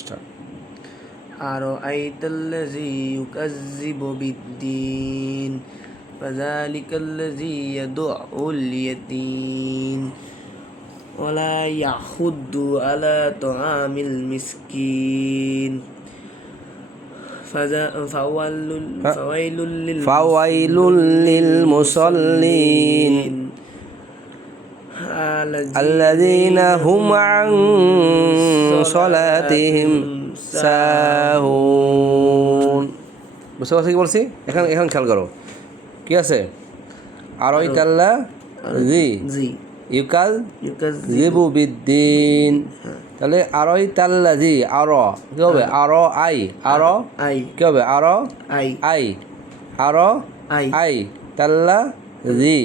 Start. আরাআইতাল্লাযী ইউকাযযিবু বিদ্দীন ফাযালিকাল্লাযী ইয়াদুউল ইয়াতীম ওয়ালা ইয়াহুদ্দু আলা তুআমিল মিসকিন ফাওয়াইলুল লিল মুসাল্লিন আল্লাযীনা হুম আন সালাতিহিম সাহুন। বুঝতে পারছি কি বলছি? এখন খেয়াল করো কি আছে। আরাইতাল্লাযী ইউকাযযিবু বিদ্দীন, তাহলে আরাইতাল্লাযী কি হবে? কি হবে? আই তাল্লাযী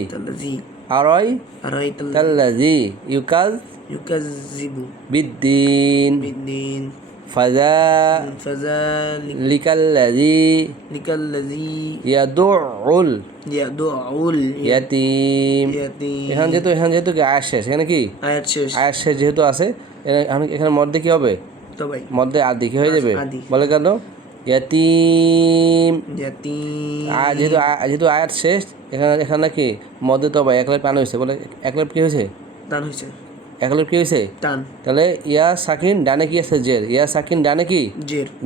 আরাইতাল্লাযী ইউকাযযিবু বিদ্দীন ফাযালিকাল্লাযী ইয়াদুউল ইয়াতীম। এখানে যেহেতু কি আয়াত শেষ, এখানে কি আয়াত শেষ যেহেতু আছে, এখানে মধ্যে কি হবে? মধ্যে আদি কি হয়ে যাবে? বলে কেন? ইয়াতীম। যেহেতু আয়াত শেষ, এখানে কি মধ্যে তো ভাই একলাপ টান হয়েছে, বলে একলাপ কি হয়েছে? টান হয়েছে। একলাপ কি হয়েছে? টান। তাহলে ইয়া সাকিন ডানে কি আছে? জের। ইয়া সাকিন ডানে কি?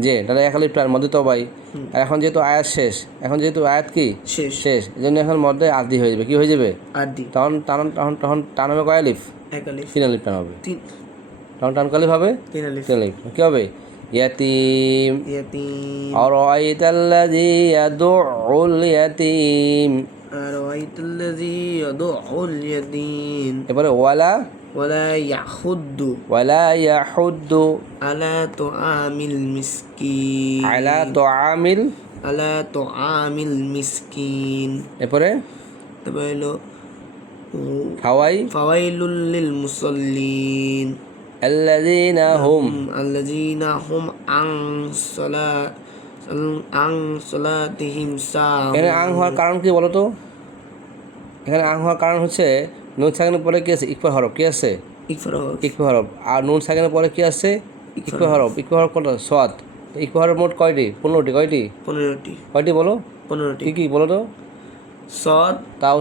জের। তাহলে একলাপ টান মধ্যে তো ভাই। আর এখন যেহেতু আয়াত শেষ, আয়াত কি শেষ, এই জন্য এখন মধ্যে আদি হয়ে যাবে। কি হয়ে যাবে? আদি। তখন টান হবে কয় আলিফ? তিন আলিফ টান হবে। তখন টান কালিফ হবে তিন আলিফ। কি হবে? ইয়াতীম। আরাআইতাল্লাযী ইয়াদুউল ইয়াতীম। এবারে ওয়ালা ইয়াহুদ্দু আলা তুআমিল মিসকিন। এরপরে হলো ফাওয়াইলুল লিল মুসাল্লিন আল্লাযীনা হুম আন সালাতিহিম সাহুন। এখানে আং হওয়ার কারণ কি বলো তো? এখানে আং হওয়ার কারণ হচ্ছে নুন সাকিনের পরে কি আছে? ইকফা হরফ। কি আছে? ইকফা হরফ। আর নুন সাকিনের পরে কি আছে? ইকফা হরফ। ইকফা হরফ কত? সাদ। ইকফা হরফ মোট কয়টি? 15টি। কয়টি? 15টি। কয়টি বলো? 15টি। কি বলো তো? সাদ, তাও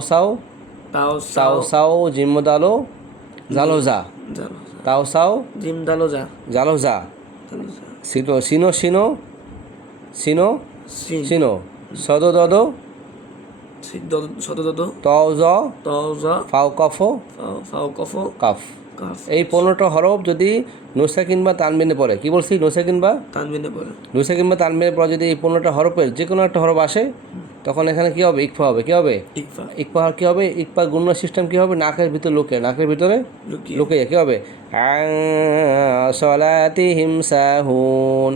জিম দালো জালোজা, জিম দালোজা, জালোজা, সিনো সদ দদ তওজা ফাও কাফ। এই 15টা হরফ যদি নুসাকিন বা তানবিনে পড়ে, কি বলছি? নুসাকিন বা তানবিনে পড়ে যদি এই 15টা হরফের যে কোনো একটা হরফ আসে, তখন এখানে কি হবে? ইকফা হবে। কি হবে? ইকফা কি হবে? ইকফা গুণ সিস্টেম কি হবে? নাকের ভিতরে লুকিয়ে কি হবে? আন সালাতিহিম সাহুন।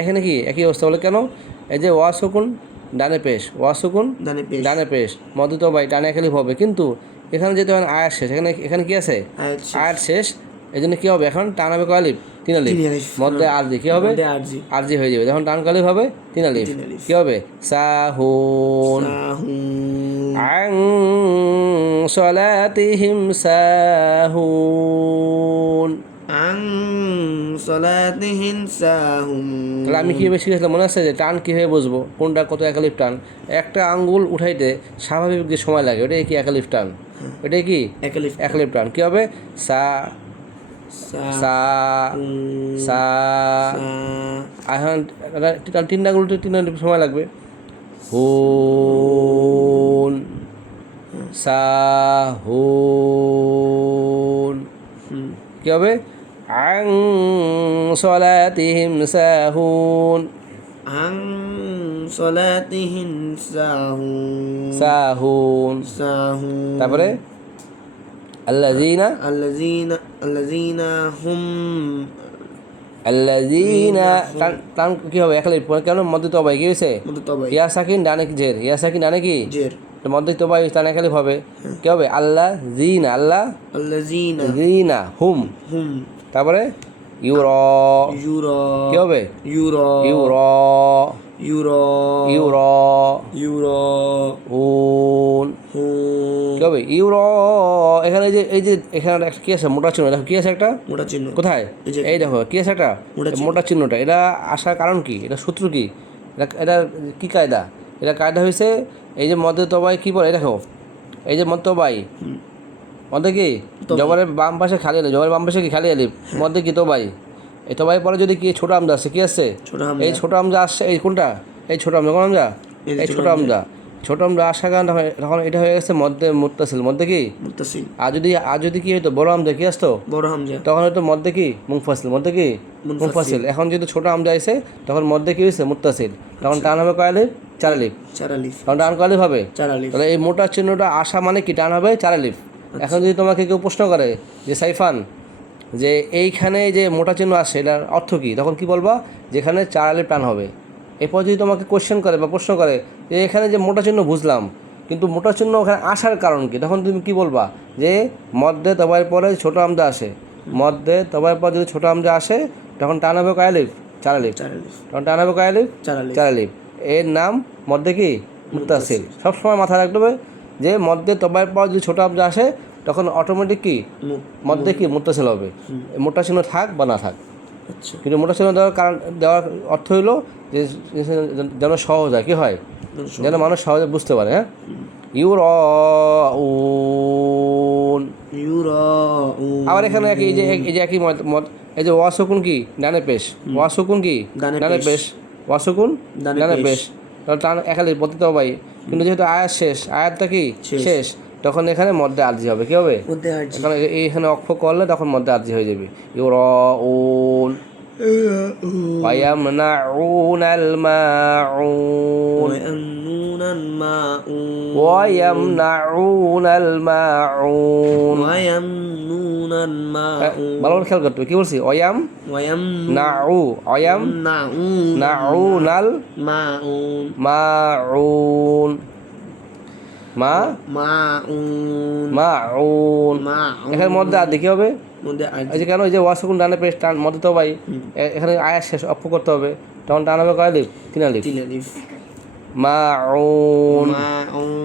এখানে কি একই অবস্থা বলে কেন? এই যে ওয়াসুকুন ডানে পেশ মধ্যে তো ভাই ডানে একালিফ হবে, কিন্তু এখানে যেহেতু আয়াত শেষ, এখানে কি আছে? আয়াত শেষ, এই জন্য কি হবে? এখন টান হবে কয় আলিফ? তিন আলিফ। মধ্যে আরজি কি হবে? আরজি হয়ে যাবে। যখন টান কালিফ হবে তিন আলিফ, কি হবে? সাহুন। আন সালাতিহিম সাহুন। তাহলে আমি কীভাবে শিখেছিলাম মনে আছে? যে টান কীভাবে বুঝবো কোনটা কত একালিফ টান? একটা আঙ্গুল উঠাইতে স্বাভাবিক যে সময় লাগে, ওটাই কি একালিফ টান? ওটাই কি একালিফ টান? কী হবে? এখন তিনটা আঙ্গুল উঠে 3 আলিফ সময় লাগবে। হুন সাহুন। কি হবে? আন সালাতিহিম সাহুন। তারপরে আল্লাযীনা টান কি হবে? একালিফ। কেন? মধ্যে তো ভাই কি হয়েছে? ইয়া সাকিন ডানে কি জের? মধ্যে তো ভাই টান একালিফ হবে। কি হবে? আল্লাযীনা হুম। তারপরে ইউরা কি হবে? ইউরা ইউরা ইউরা উন হুন কি হবে ইউরা এখানে এই যে এখানে একটা কি আছে মোটা চিহ্ন দেখো কি আছে একটা মোটা চিহ্ন কোথায় এই যে এই দেখো কি আছে একটা মোটা চিহ্ন। মোটা চিহ্নটা এটা আসার কারণ কি এটা সূত্র কি এটা কি কায়দা এটা কায়দা হয়েছে এই যে মধ্যে তবাই কি বলে এই দেখো এই যে মধ্যবাই মধ্যে কি জবরের বাম পাশে খালি আলিফ জবরের বাম পাশে কি খালি আলিফ মধ্যে কি তবাই এই তবাই পরে যদি কি ছোট আমজা আসছে কি আসছে ছোট হামজা। এই ছোট আমজা আসছে এই কোনটা এই ছোট আমজা কোন আমজা এই যে এই ছোট আমজা ছোট আমজা আসার কারণে তখন এটা হয়ে গেছে মধ্যে মুত্তাসিল মধ্যে কি মুত্তাসিল আর যদি কি হতো বড় আমজা কি আসতো বড় হামজা তখন হয়তো মধ্যে কি মুনফাসিল মধ্যে কি মুনফাসিল এখন যদি ছোট আমজা আইছে তখন মধ্যে কি হয়েছে মুত্তাসিল তখন টান হবে কয় আলিফ চার আলিফ চার আলিফ তখন টান কয় আলিফ হবে চার আলিফ তাহলে এই মোটা চিহ্নটা আসা মানে কি টান হবে চার আলিফ এখন যদি তোমাকে কেউ প্রশ্ন করে যে সাইফান যে এইখানে যে মোটা চিহ্ন আসে এটার অর্থ কী তখন কি বলবা যেখানে চার আলিফ টান হবে এরপর যদি তোমাকে কোশ্চেন করে বা প্রশ্ন করে যে এখানে যে মোটা চিহ্ন বুঝলাম কিন্তু মোটা চিহ্ন ওখানে আসার কারণ কি তখন তুমি কি বলবা যে মধ্যে তবার পরে ছোট আমজা আসে মধ্যে তবার পর যদি ছোট আমজা আসে তখন টান হবে কয় আলিফ চার আলিফ চার আলিফ তখন টান হবে কয় আলিফ চার আলিফ চার আলিফ এর নাম মধ্যে কি মুত্তাসিল সবসময় মাথায় রাখতে হবে যে মধ্যে তবার পর যদি ছোট আমজা আসে তখন অটোমেটিক কি মধ্যে কি মুত্তাসিল হবে মোটা চিহ্ন থাক বা না থাক আচ্ছা কিন্তু মোটা চিহ্ন দেওয়ার অর্থ হইলো যে যেন সহজ হয় কি হয় যেন মানুষ সহজে বুঝতে পারে হ্যাঁ ইউরাউন ইউরা আবার এখানে এই যে একই মত এই যে ওয়াসুকুন কি ডানে পেশ ওয়াসুকুন কি ডানে ডানে পেশ। পেশ ওয়াসুকুন ডানে ডানে পেশ। পেশ তাহলে টান একালি পতিত ভাই কিন্তু যেহেতু আয়াত শেষ আয়াতটা কি শেষ। শেষ তখন এখানে মধ্যে আরজি হবে কি হবে মধ্যে আরজি এখানে এইখানে অক্ষ করলে তখন মধ্যে আরজি হয়ে যাবে ইউরাউন ويمنعون الماعون ويمنون الماعون ويمنعون الماعون ويمنون الماعون ভালো করে খেয়াল করতে হবে কি বলছি অয়াম নাউ অয়াম নাউনাল মাউন মাউন মাউন মাউন মাউন এখানে মধ্যে আর দেখি হবে মধ্যে এই যে কেন এই যে ওয়াসুকুন ডানে পেশ টান মধ্যে তো ভাই এখানে আয়াত শেষ অক্ষ করতে হবে তখন টান হবে কয় আলিফ তিন আলিফ তিন আলিফ মাউন মাউন